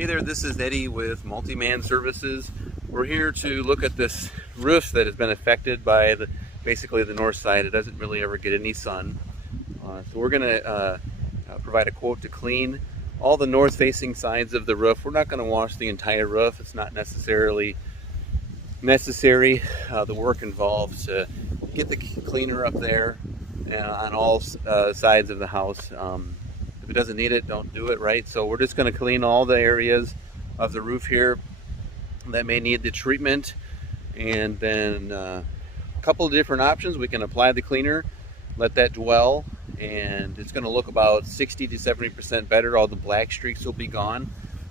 Hey there, this is Eddie with Multi-Man Services. We're here to look at this roof that has been affected by basically the north side. It doesn't really ever get any sun. So we're going to provide a quote to clean all the north-facing sides of the roof. We're not going to wash the entire roof. It's not necessarily necessary. The work involves to get the cleaner up there on all sides of the house. If it doesn't need it, don't do it, right? So we're just going to clean all the areas of the roof here that may need the treatment, and then a couple of different options. We can apply the cleaner, let that dwell, and it's going to look about 60 to 70% better. All the black streaks will be gone,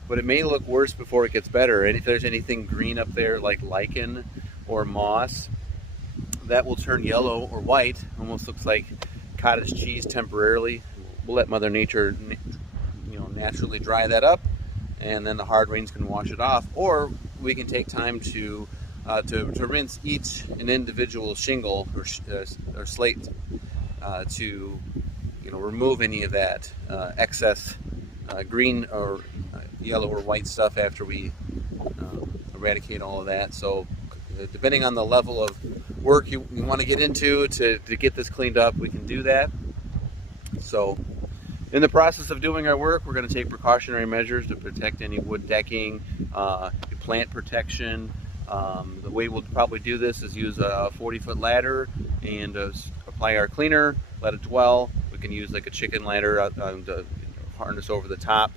but it may look worse before it gets better. And if there's anything green up there like lichen or moss, that will turn yellow or white. Almost looks like cottage cheese temporarily. We'll let Mother Nature, naturally dry that up, and then the hard rains can wash it off. Or we can take time to rinse each an individual shingle or slate to remove any of that excess green or yellow or white stuff after we eradicate all of that. So depending on the level of work you want to get into to get this cleaned up, we can do that. So in the process of doing our work, we're going to take precautionary measures to protect any wood decking, plant protection. The way we'll probably do this is use a 40-foot ladder and apply our cleaner, let it dwell. We can use like a chicken ladder on the harness over the top,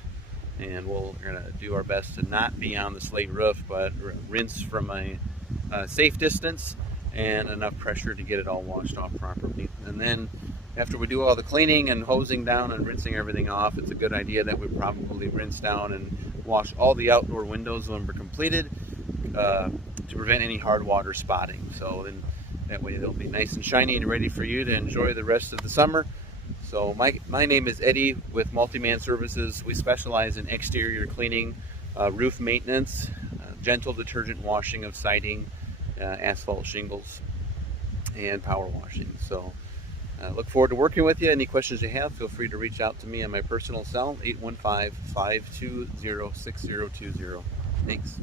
and we're going to do our best to not be on the slate roof, but rinse from a safe distance and enough pressure to get it all washed off properly. And then after we do all the cleaning and hosing down and rinsing everything off, it's a good idea that we probably rinse down and wash all the outdoor windows when we're completed to prevent any hard water spotting. So then that way they'll be nice and shiny and ready for you to enjoy the rest of the summer. So my name is Eddie with Multi-Man Services. We specialize in exterior cleaning, roof maintenance, gentle detergent washing of siding, asphalt shingles, and power washing. So look forward to working with you. Any questions you have, feel free to reach out to me on my personal cell, 815-520-6020. Thanks.